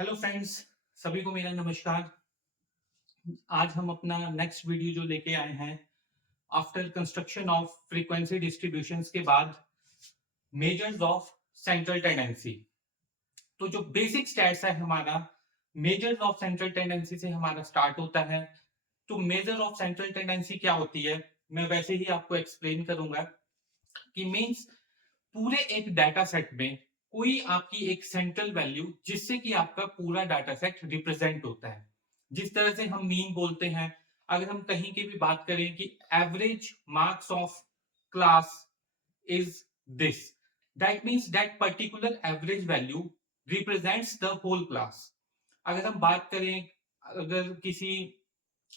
Hello friends, सभी को मेरा नमस्कार। आज हम अपना नेक्स्ट वीडियो जो लेके आए हैं after construction of frequency distributions के बाद मेजर्स ऑफ सेंट्रल टेंडेंसी। तो जो बेसिक स्टैट्स है हमारा मेजर्स ऑफ सेंट्रल टेंडेंसी से हमारा स्टार्ट होता है। तो मेजर ऑफ सेंट्रल टेंडेंसी क्या होती है, मैं वैसे ही आपको एक्सप्लेन करूंगा कि मींस पूरे एक डाटा सेट में कोई आपकी एक सेंट्रल वैल्यू जिससे कि आपका पूरा डाटा सेट रिप्रेजेंट होता है। जिस तरह से हम मीन बोलते हैं, अगर हम कहीं की भी बात करें कि average marks of class is this, that means that particular average value represents the whole class. अगर हम बात करें, अगर किसी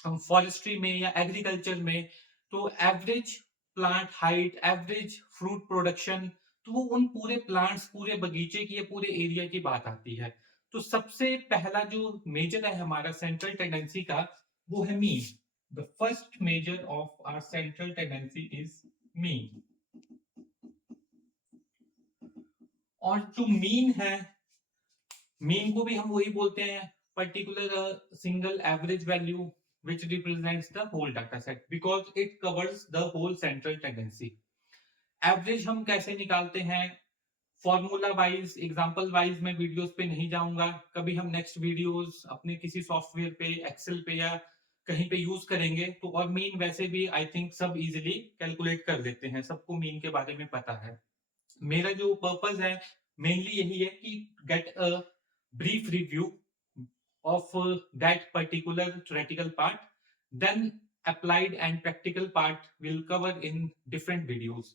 फॉरेस्ट्री में या एग्रीकल्चर में, तो average plant height, average fruit production, तो वो उन पूरे प्लांट्स, पूरे बगीचे की या पूरे एरिया की बात आती है। तो सबसे पहला जो मेजर है हमारा सेंट्रल टेंडेंसी का, वो है mean. The first measure of our central tendency is mean. और जो मीन है, मीन को भी हम वही बोलते हैं particular single average value which represents the whole data set because it covers the whole central tendency. Average हम कैसे निकालते हैं, फॉर्मूला वाइज, एग्जांपल वाइज मैं वीडियोस पे नहीं जाऊंगा। कभी हम नेक्स्ट वीडियोस अपने किसी सॉफ्टवेयर पे, एक्सेल पे या कहीं पे यूज करेंगे तो। और मीन वैसे भी आई थिंक सब इजीली कैलकुलेट कर देते हैं, सबको मीन के बारे में पता है। मेरा जो पर्पस है मेनली यही है कि get a brief review of that particular theoretical part, then applied and practical part will cover in different videos.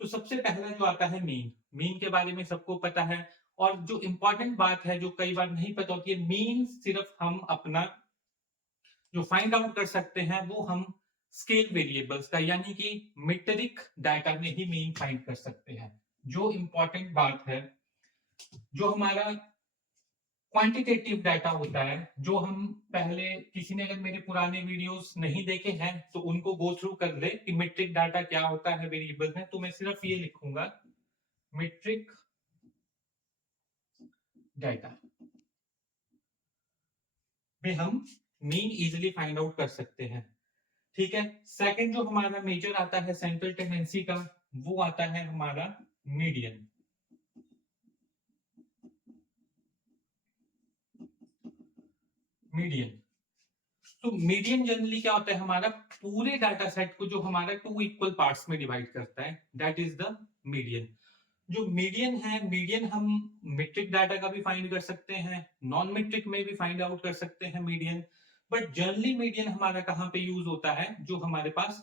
तो सबसे पहला जो आता है मीन। मीन के बारे में सबको पता है, और जो इंपॉर्टेंट बात है जो कई बार नहीं पता होती है, मीन सिर्फ हम अपना जो फाइंड आउट कर सकते हैं वो हम स्केल वेरिएबल्स का यानी कि मीट्रिक डाटा में ही मीन फाइंड कर सकते हैं। जो इंपॉर्टेंट बात है, जो हमारा क्वांटिटेटिव डाटा होता है, जो हम पहले, किसी ने अगर मेरे पुराने वीडियोस नहीं देखे हैं तो उनको गो थ्रू कर ले कि मीट्रिक डाटा क्या होता है वेरिएबल में। तो मैं सिर्फ ये लिखूंगा, मीट्रिक डाटा में हम मीन इजीली फाइंड आउट कर सकते हैं। ठीक है। सेकंड जो हमारा मेजर आता है सेंट्रल टेंडेंसी का, वो आता है हमारा मीडियन। मीडियन, तो मीडियन जनरली क्या होता है, हमारा पूरे डाटा सेट को जो हमारा टू इक्वल पार्ट्स में डिवाइड करता है, दैट इज द मीडियन। जो मीडियन है, मीडियन हम मीट्रिक डाटा का भी फाइंड कर सकते हैं, नॉन मीट्रिक में भी फाइंड आउट कर सकते हैं मीडियन। बट जनरली मीडियन हमारा कहाँ पे यूज होता है, जो हमारे पास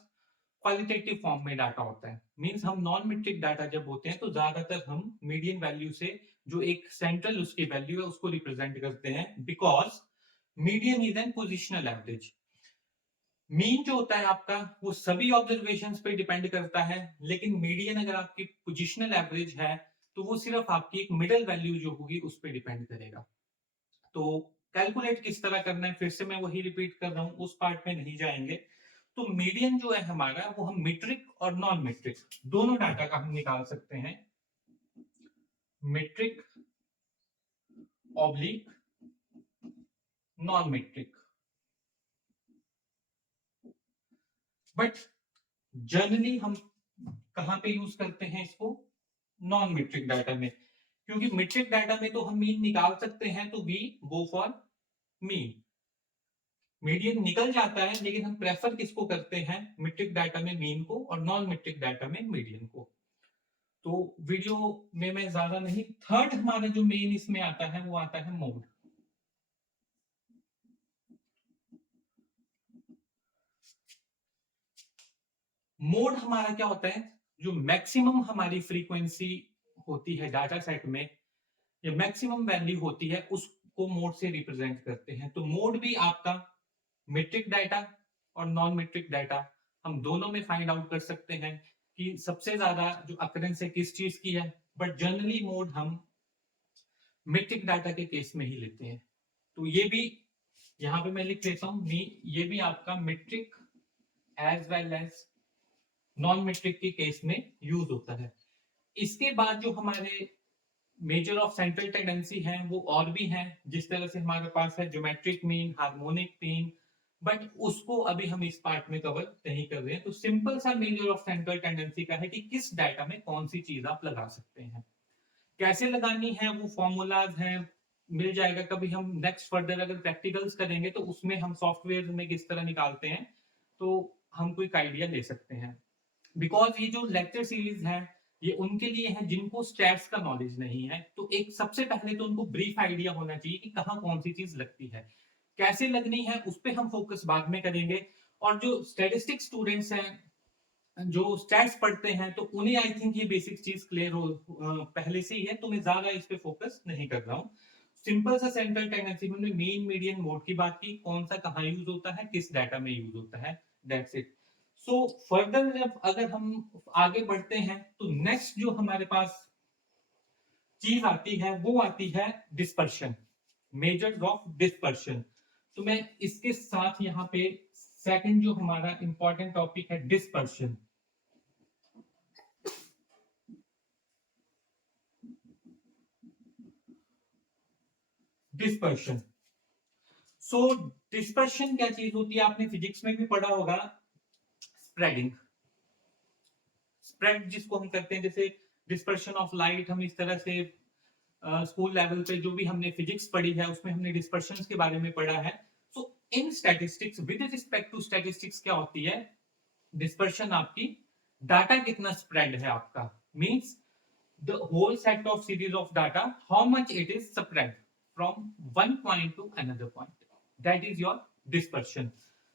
क्वालिटेटिव फॉर्म में डाटा होता है। मींस हम नॉन मीट्रिक डाटा जब होते हैं तो ज्यादातर हम मीडियन वैल्यू से जो एक सेंट्रल उसकी वैल्यू है उसको रिप्रेजेंट करते हैं, because median is an positional average. Mean जो होता है आपका वो सभी ऑब्जर्वेशंस पे डिपेंड करता है, लेकिन मीडियन अगर आपकी पोजिशनल एवरेज है तो वो सिर्फ आपकी एक मिडल वैल्यू जो होगी उस पर डिपेंड करेगा। तो कैलकुलेट किस तरह करना है, फिर से मैं वही रिपीट कर रहा हूं, उस पार्ट में नहीं जाएंगे। तो मीडियन जो है हमारा, वो हम मीट्रिक और नॉन मीट्रिक दोनों डाटा का हम निकाल सकते हैं। Metric oblique non metric. But generally हम कहां पे यूज करते हैं इसको, नॉन मीट्रिक डाटा में। क्योंकि मीट्रिक डाटा में तो हम मीन निकाल सकते हैं, तो we go for mean. Median निकल जाता है, लेकिन हम प्रेफर किसको करते हैं, मीट्रिक डाटा में मीन को और नॉन मीट्रिक डाटा में मीडियन को। तो वीडियो में मैं ज्यादा नहीं, थर्ड हमारा जो मेन इसमें आता है वो आता है मोड। मोड हमारा क्या होता है, जो मैक्सिमम हमारी फ्रीक्वेंसी होती है डाटा सेट में, या मैक्सिमम वैल्यू होती है, उसको मोड से रिप्रेजेंट करते हैं। तो मोड भी आपका मीट्रिक डाटा और नॉन मीट्रिक डाटा हम दोनों में फाइंड आउट कर सकते हैं कि सबसे ज्यादा जो अकरेंस है किस चीज की है। बट जनरली मोड हम मीट्रिक डाटा के केस में ही लेते हैं। तो ये भी यहां पे मैं लिख लेता हूं, ये भी आपका metric as well as non metric के केस में यूज होता है। इसके बाद जो हमारे मेजर ऑफ सेंट्रल टेंडेंसी है वो और भी हैं, जिस तरह से हमारे पास है geometric mean, harmonic mean, but उसको अभी हम इस पार्ट में कवर नहीं कर रहे हैं। तो सिंपल सा मेजर ऑफ सेंट्रल टेंडेंसी का है कि किस डाटा में कौन सी चीज आप लगा सकते हैं, कैसे लगानी है, वो फॉर्मूलाज हैं, मिल जाएगा। कभी हम नेक्स्ट फर्दर अगर प्रैक्टिकल्स करेंगे तो उसमें हम सॉफ्टवेयर में किस तरह निकालते हैं तो हम कोई आइडिया ले सकते हैं। बिकॉज ये जो लेक्चर सीरीज है ये उनके लिए है जिनको स्टैट्स का नॉलेज नहीं है, तो एक सबसे पहले तो उनको ब्रीफ आइडिया होना चाहिए कि कहाँ कौन सी चीज लगती है, कैसे लगनी है, उस पर हम फोकस बाद में करेंगे। और जो स्टैटिस्टिक स्टूडेंट्स हैं जो स्टैट्स पढ़ते हैं तो उन्हें आई थिंक ये बेसिक चीज क्लियर हो पहले से ही है, तो मैं ज्यादा इस पे फोकस नहीं कर रहा हूँ। सिंपल सा सेंट्रल टेंडेंसी में मीन मीडियन मोड की बात की, कौन सा कहाँ यूज होता है, किस डाटा में यूज होता है, दैट्स इट। सो फर्दर जब अगर हम आगे बढ़ते हैं तो नेक्स्ट जो हमारे पास चीज आती है वो आती है डिस्पर्शन, मेजर्स ऑफ डिस्पर्शन। तो मैं इसके साथ यहाँ पे सेकंड जो हमारा इंपॉर्टेंट टॉपिक है डिस्पर्शन। डिस्पर्शन, सो डिस्पर्शन क्या चीज होती है, आपने फिजिक्स में भी पढ़ा होगा। स्प्रेडिंग, स्प्रेड जिसको हम करते हैं, जैसे डिस्पर्शन ऑफ लाइट, हम इस तरह से स्कूल लेवल पे जो भी हमने फिजिक्स पढ़ी है उसमें हमने डिस्पर्शन के बारे में पढ़ा है। So in statistics, with respect to statistics क्या होती है, डिस्पर्शन आपकी डाटा कितना स्प्रेड है आपका, means the whole set of series of data, how much it is spread from one point to another point, that is your dispersion।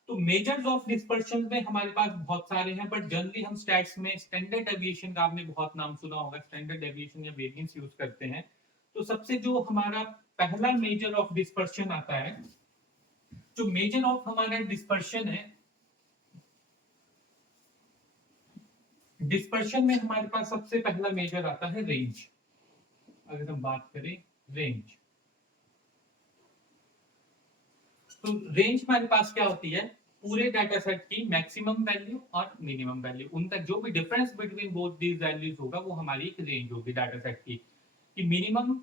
तो measures of dispersion में हमारे पास बहुत सारे हैं, बट जनरली हम स्टैट्स में स्टैंडर्ड डेविएशन का आपने बहुत नाम सुना होगा, स्टैंडर्ड डेविएशन या वेरिएंस यूज करते हैं। तो सबसे जो हमारा पहला मेजर ऑफ डिस्पर्शन आता है, जो मेजर ऑफ हमारा डिस्पर्शन है, डिस्पर्शन में हमारे पास सबसे पहला मेजर आता है रेंज। अगर हम बात करें रेंज, तो रेंज हमारे पास क्या होती है, पूरे डाटा सेट की मैक्सिमम वैल्यू और मिनिमम वैल्यू, उनका जो भी difference between both these values होगा वो हमारी एक रेंज होगी डाटा सेट की, कि मिनिमम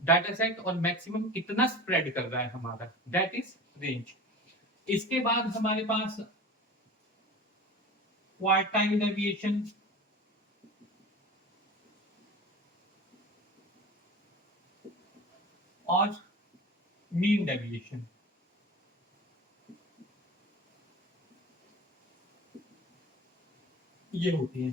डाटा सेट और मैक्सिमम कितना स्प्रेड कर रहा है हमारा, दैट इज रेंज। इसके बाद हमारे पास क्वार्टाइल डेविएशन, और मीन डेविएशन। ये होती है।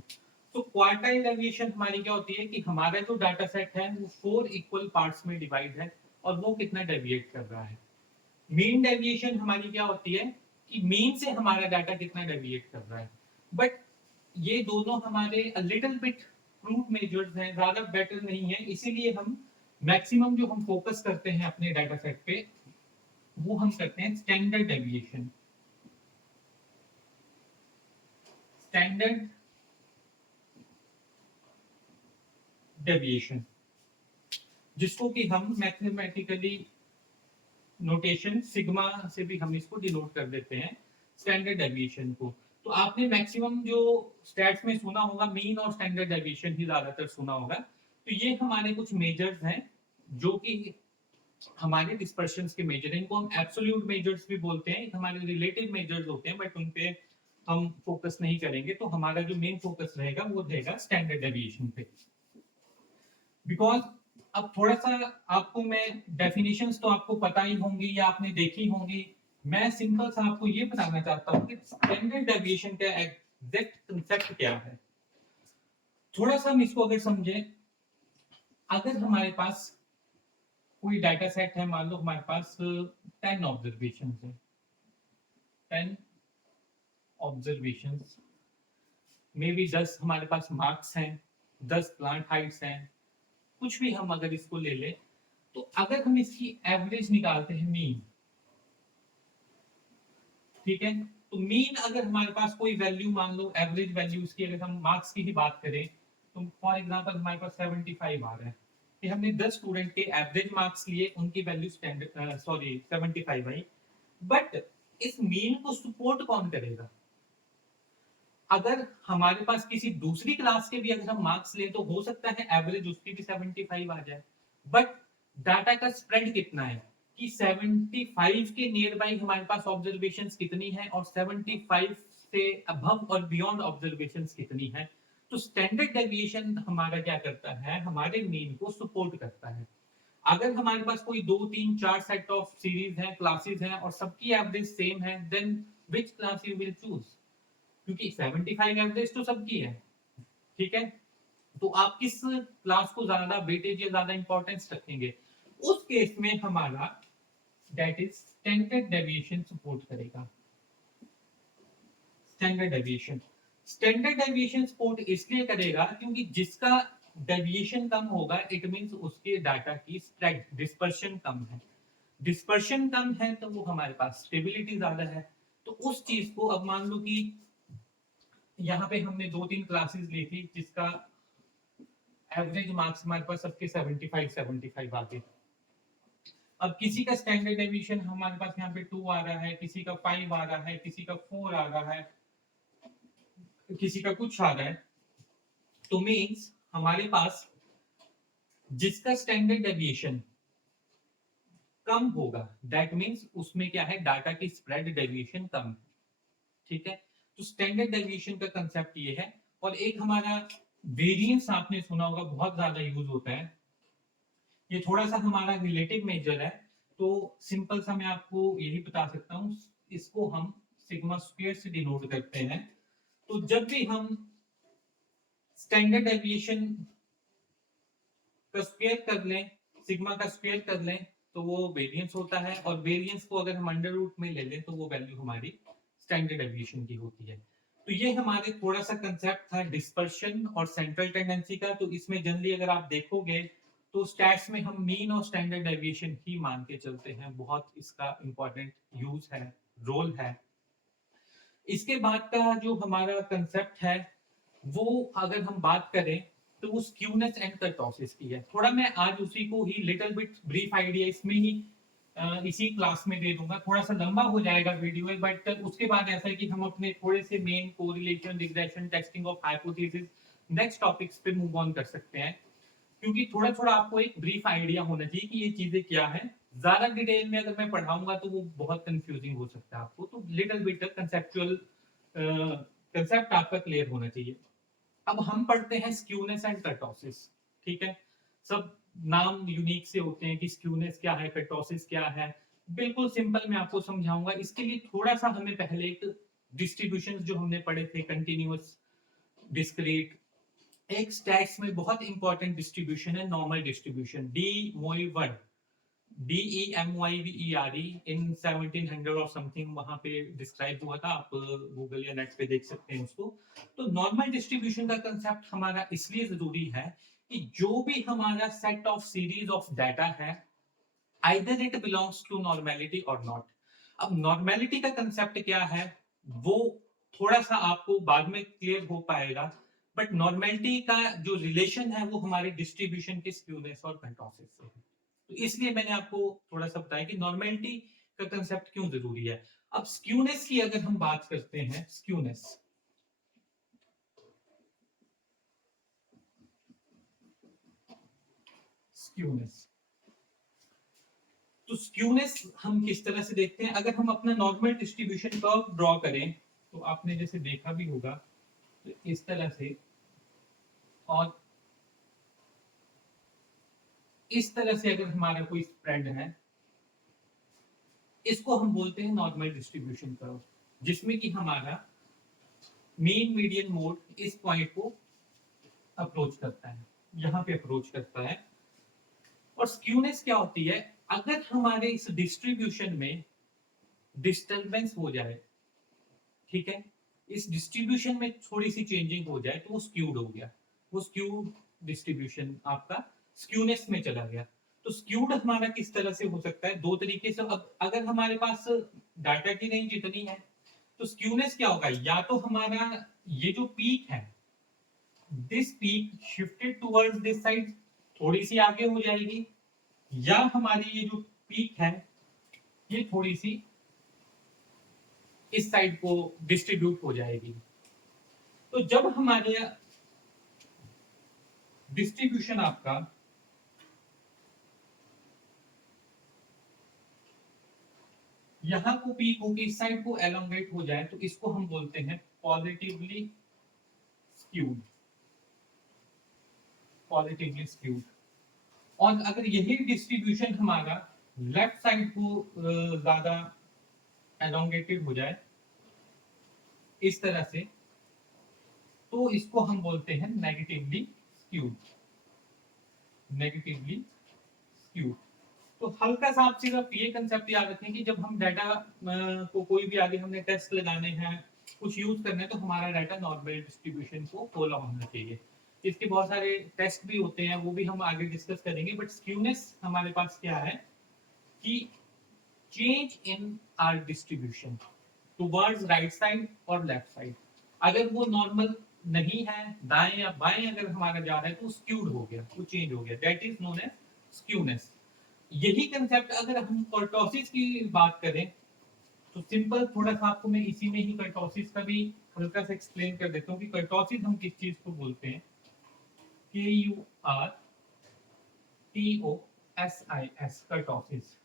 तो क्वार्टाइल डेविएशन हमारी क्या होती है कि हमारा जो डाटा सेट है वो 4 इक्वल पार्ट्स में डिवाइड है और वो कितना डेविएट कर रहा है। मीन डेविएशन हमारी क्या होती है कि मीन से हमारा डाटा कितना डेविएट कर रहा है। बट ये दोनों हमारे लिटिल बिट क्रूड मेजर्स हैं, ज्यादा बेटर नहीं है, इसीलिए हम मैक्सिमम जो हम फोकस करते हैं अपने डाटा सेट पे वो हम करते हैं स्टैंडर्ड डेविएशन। स्टैंडर्ड डेविएशन जिसको कि हम मैथमेटिकली नोटेशन सिग्मा से भी हम इसको डिनोट कर देते हैं स्टैंडर्ड डेविएशन को। तो आपने मैक्सिमम जो स्टैट्स में सुना होगा मीन और स्टैंडर्ड डेविएशन ही ज्यादातर सुना होगा। तो ये हमारे कुछ मेजर्स हैं जो कि हमारे डिस्पर्शन के मेजर हैं, इनको हम एब्सोल्यूट मेजर्स भी बोलते हैं, हमारे रिलेटिव मेजर्स होते हैं बट उन पे हम फोकस नहीं करेंगे। तो हमारा जो मेन फोकस रहेगा वो रहेगा स्टैंडर्ड डेविएशन पे। बिकॉज अब थोड़ा सा आपको मैं डेफिनेशंस तो आपको पता ही होंगी या आपने देखी होंगी, मैं सिंपल सा आपको ये बताना चाहता हूँ कि स्टैंडर्ड डेविएशन का एग्जैक्ट कंसेप्ट क्या है। थोड़ा सा हम इसको अगर समझें, अगर हमारे पास कोई डाटा सेट है, मान लो हमारे पास 10 ऑब्जर्वेशन है, 10 ऑब्जर्वेशन में भी 10 हमारे पास मार्क्स हैं, 10 प्लांट हाइट्स हैं, कुछ भी हम अगर इसको ले ले, तो अगर हम इसकी एवरेज निकालते हैं मीन, ठीक है, तो मीन अगर हमारे पास कोई वैल्यू मान लो एवरेज वैल्यू इसकी, अगर हम मार्क्स की ही बात करें तो फॉर एग्जांपल हमारे पास 75 आ रहा है कि हमने 10 स्टूडेंट के एवरेज मार्क्स लिए, उनकी वैल्यू स्टैंडर्ड 75 आई, बट इस मीन को सपोर्ट कौन करेगा, अगर हमारे पास किसी दूसरी क्लास के भी अगर हम मार्क्स लें तो हो सकता है एवरेज उसकी भी 75 आ जाए, बट डाटा का स्प्रेड कितना है कि 75 के नियर बाई हमारे पास ऑब्जर्वेशंस कितनी है और 75 से अबव और बियॉन्ड ऑब्जर्वेशंस कितनी है। तो स्टैंडर्ड डेविएशन हमारा क्या करता है, हमारे मीन को सपोर्ट करता है। अगर हमारे पास कोई 2 3 4 सेट ऑफ सीरीज है, क्लासेस हैं और सबकी एवरेज सेम है, then which class you will choose, क्योंकि 75 एवरेज तो सबकी है, ठीक है। तो आप किस क्लास को ज्यादा वेटेज या ज्यादा इंपॉर्टेंस रखेंगे, उस केस में हमारा that is standard deviation support करेगा। Standard deviation, standard deviation support इसलिए करेगा क्योंकि जिसका डेविएशन कम होगा इट मींस उसके डाटा की स्प्रेड डिस्पर्शन कम है। डिस्पर्शन कम है तो वो हमारे पास स्टेबिलिटी ज्यादा है। तो उस चीज को अब मान लो कि यहाँ पे हमने 2 3 क्लासेस ली थी जिसका एवरेज मार्क्स हमारे पास सबके 75 आ गए। अब किसी का स्टैंडर्ड डेविएशन हमारे पास यहाँ पे 2 आ रहा है, किसी का 5 आ रहा है, किसी का 4 आ रहा है, किसी का कुछ आ रहा है। तो मीन्स हमारे पास जिसका स्टैंडर्ड डेविएशन कम होगा दैट मीन्स उसमें क्या है, डाटा की स्प्रेड डेविएशन कम है, ठीक है। तो स्टैंडर्ड डेविएशन का कंसेप्ट ये है। और एक हमारा वेरिएंस आपने सुना होगा, बहुत ज्यादा यूज होता है, ये थोड़ा सा हमारा रिलेटिव मेजर है। तो सिंपल सा मैं आपको यही बता सकता हूँ, इसको हम सिग्मा स्क्वायर से डिनोट करते हैं। तो जब भी हम स्टैंडर्ड डेविएशन का स्क्वायर कर लें, सिग्मा का स्क्वायर कर लें, तो वो वेरिएंस होता है, और वेरिएंस को अगर हम अंडर रूट में ले लें तो वो वैल्यू हमारी स्टैंडर्ड डेविएशन की होती है। तो ये हमारे थोड़ा सा कंसेप्ट था डिस्पर्शन और सेंट्रल टेंडेंसी का। तो इसमें जनरली अगर आप देखोगे तो स्टैट्स में हम मीन और स्टैंडर्ड डेविएशन ही मान के चलते हैं, बहुत इसका इंपॉर्टेंट यूज है, रोल है। इसके बाद का जो हमारा कंसेप्ट है वो अगर हम बात करें तो वो स्क्यूनेस एंड कर्टोसिस की है। थोड़ा मैं आज उसी को ही लिटिल बिट ब्रीफ आइडिया इसमें ही इसी क्लास में दे दूंगा, थोड़ा सा लंबा हो जाएगा वीडियो, बट उसके बाद ऐसा है कि हम अपने थोड़े से main correlation, regression, testing of hypothesis next topics पे मूव ऑन कर सकते हैं, क्योंकि थोड़ा थोड़ा आपको एक ब्रीफ आइडिया होना चाहिए कि ये चीजें क्या है। ज्यादा डिटेल में अगर मैं पढ़ाऊंगा तो वो बहुत कंफ्यूजिंग हो सकता है आपको, तो लिटिल बिट कंसेप्चुअल कंसेप्ट आपका क्लियर होना चाहिए। अब हम पढ़ते हैं स्क्यूनेस एंड कर्टोसिस, ठीक है। सब नाम यूनिक से होते हैं कि स्क्यूनेस क्या है, कर्टोसिस क्या है। बिल्कुल सिंपल मैं आपको समझाऊंगा। इसके लिए थोड़ा सा हमें पहले एक डिस्ट्रीब्यूशन जो हमने पढ़े थे, कंटिन्यूअस, डिस्क्रीट, एक स्टैट्स में बहुत इंपॉर्टेंट डिस्ट्रीब्यूशन है नॉर्मल डिस्ट्रीब्यूशन, डी मोइवर्ड, DEMYVERE इन 1700 और समथिंग वहां पे डिस्क्राइब हुआ था, आप गूगल या नेट पे देख सकते हैं उसको। तो नॉर्मल डिस्ट्रीब्यूशन का कंसेप्ट हमारा इसलिए जरूरी है कि जो भी हमारा set of series of data है, either it belongs to normality और नॉट। अब नॉर्मेलिटी का कंसेप्ट क्या है वो थोड़ा सा आपको बाद में क्लियर हो पाएगा, बट नॉर्मेलिटी का जो रिलेशन है वो हमारे डिस्ट्रीब्यूशन के स्क्यूनेस और कर्टोसिस से है। तो इसलिए मैंने आपको थोड़ा सा बताया कि नॉर्मेलिटी का कंसेप्ट क्यों जरूरी है। अब स्क्यूनेस की अगर हम बात करते हैं, स्क्यूनेस, स्क्यूनेस, तो स्क्यूनेस हम किस तरह से देखते हैं, अगर हम अपना नॉर्मल डिस्ट्रीब्यूशन कर्व ड्रॉ करें तो आपने जैसे देखा भी होगा तो इस तरह से, और इस तरह से अगर हमारा कोई स्प्रेड है, इसको हम बोलते हैं नॉर्मल डिस्ट्रीब्यूशन कर्व, जिसमें कि हमारा मीन मीडियन मोड इस पॉइंट को अप्रोच करता है, यहां पे अप्रोच करता है। और स्क्यूनेस क्या होती है, अगर हमारे इस डिस्ट्रीब्यूशन में डिस्टरबेंस हो जाए, ठीक है, इस डिस्ट्रीब्यूशन में थोड़ी सी चेंजिंग हो जाए तो वो स्क्यूड हो गया, वो स्क्यूड डिस्ट्रीब्यूशन आपका स्क्यूनेस में चला गया। तो स्क्यूड हमारा किस तरह से हो सकता है, दो तरीके से। अब अगर हमारे पास डाटा की रेंज इतनी है तो स्क्यूनेस क्या होगा, या तो हमारा ये जो पीक है, this peak shifted towards this side, थोड़ी सी आगे हो जाएगी, या हमारी ये जो पीक है ये थोड़ी सी इस साइड को डिस्ट्रीब्यूट हो जाएगी। तो जब हमारे डिस्ट्रीब्यूशन आपका यहां को पीक होके इस साइड को एलोंगेट हो जाए तो इसको हम बोलते हैं पॉजिटिवली स्क्यूड, पॉजिटिवली स्क्यूड। और अगर यही डिस्ट्रीब्यूशन हमारा लेफ्ट साइड को ज्यादा एलोंगेटेड हो जाए इस तरह से, तो इसको हम बोलते हैं नेगेटिवली स्क्यूड, नेगेटिवली स्क्यूड। तो हल्का सा आप सिर्फ ये कंसेप्ट याद रखें कि जब हम डाटा को कोई भी आगे हमने टेस्ट लगाने हैं, कुछ यूज करना है, तो हमारा डाटा नॉर्मल डिस्ट्रीब्यूशन को फॉलो होना चाहिए। इसके बहुत सारे टेस्ट भी होते हैं, वो भी हम आगे डिस्कस करेंगे। बट स्क्यूनेस हमारे पास क्या है कि change in are distribution towards right side और लेफ्ट साइड। अगर वो नॉर्मल नहीं है, दाएं या बाएं अगर हमारा जा रहा है तो स्क्यूड हो गया, वो चेंज हो गया, that is known as skewness. यही कंसेप्ट अगर हम कर्टोसिस की बात करें तो सिंपल थोड़ा सा आपको मैं इसी में ही कर्टोसिस का भी हल्का सा एक्सप्लेन कर देता हूँ कि कर्टोसिस हम किस चीज को बोलते हैं। KURTOSIS, kurtosis.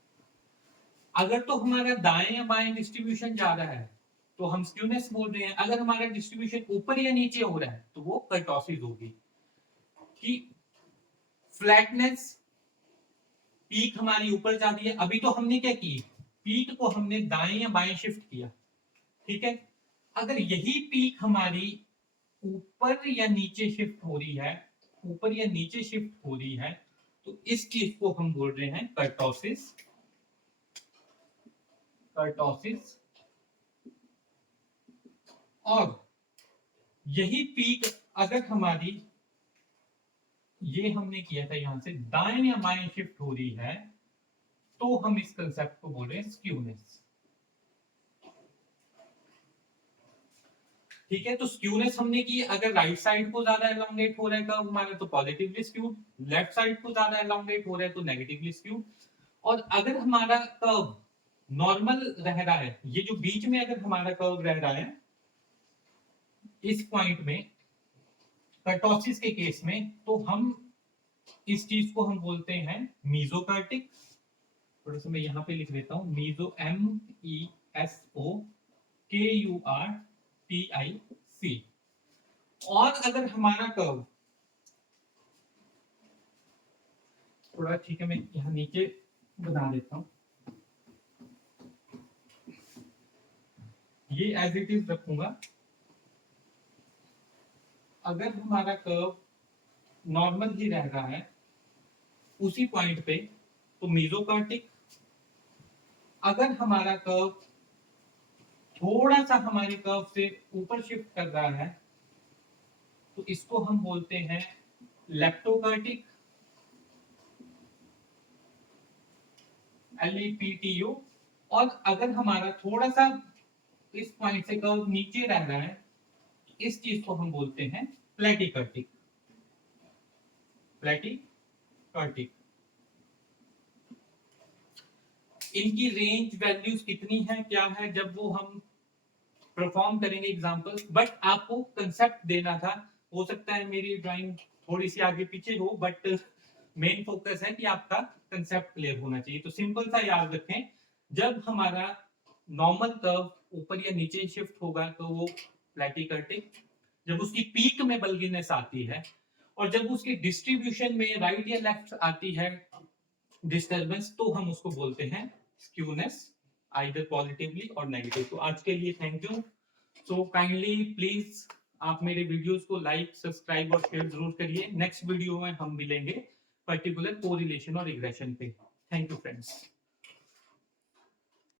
अगर तो हमारा दाएं या बाएं डिस्ट्रीब्यूशन जा रहा है तो हम स्क्यूनेस बोल रहे हैं। अगर हमारा डिस्ट्रीब्यूशन ऊपर या नीचे हो रहा है तो वो कर्टोसिस होगी। कि फ्लैटनेस, पीक हमारी ऊपर जा रही है, अभी तो हमने क्या की, पीक को हमने दाएं या बाएं शिफ्ट किया, ठीक है। अगर यही पीक हमारी ऊपर या नीचे शिफ्ट हो रही है, ऊपर या नीचे शिफ्ट हो रही है, तो इस चीज को हम बोल रहे हैं कर्टोसिस, कर्टोसिस। और यही पीक अगर हमारी, ये हमने किया था यहां से दाएं या बाएं शिफ्ट हो रही है, तो हम इस कंसेप्ट को बोल रहे हैं स्क्यूनेस, ठीक है। तो स्क्यूनेस हमने की, अगर राइट साइड को ज्यादा एलोंगेट हो रहा है कर्व हमारा तो पॉजिटिवली स्क्यूड, लेफ्ट साइड को ज्यादा एलोंगेट हो रहा है तो नेगेटिवली स्क्यूड। और अगर हमारा कर्व नॉर्मल रह रहा है, ये जो बीच में अगर हमारा कर्व रह रहा है इस पॉइंट में कर्टोसिस के केस में, तो हम इस चीज को हम बोलते हैं मीजोकार्टिक। थोड़ा सा मैं यहां पे लिख देता हूं, मीजो, MESOKURTIC। और अगर हमारा कर्व थोड़ा, ठीक है, मैं यहां नीचे बना देता हूं, ये एज इट इज रखूंगा। अगर हमारा कर्व नॉर्मल ही रह रहा है उसी पॉइंट पे तो मीजोकार्टिक। अगर हमारा कर्व थोड़ा सा हमारे कर्व से ऊपर शिफ्ट कर रहा है तो इसको हम बोलते हैं लेप्टोकार्टिक, LEPTO। और अगर हमारा थोड़ा सा इस पॉइंट से कर्व नीचे रह रहा है, इस चीज को हम बोलते हैं प्लेटिकर्टिक, प्लेटिकर्टिक। इनकी रेंज वैल्यूज कितनी है, क्या है, जब वो हम परफॉर्म करेंगे एग्जांपल। बट आपको कंसेप्ट देना था, हो सकता है मेरी ड्राइंग थोड़ी सी आगे पीछे हो, बट मेन फोकस है कि आपका कंसेप्ट क्लियर होना चाहिए। तो सिंपल सा याद रखें, जब हमारा नॉर्मल कर्व ऊपर या नीचे शिफ्ट होगा तो वो प्लेटिकर्टिक। जब उसकी पीक में बल्गीनेस आती है और जब उसकी डिस्ट्रीब्यूशन में राइट या लेफ्ट आती है डिस्टर्बेंस, तो हम उसको बोलते हैं स्क्यूनेस, आइदर पॉजिटिवली और नेगेटिव। तो आज के लिए thank you. So kindly please आप मेरे वीडियोस को लाइक, सब्सक्राइब और शेयर जरूर करिए। नेक्स्ट वीडियो में हम मिलेंगे पर्टिकुलर कोरिलेशन और रिग्रेशन पे। Thank you friends.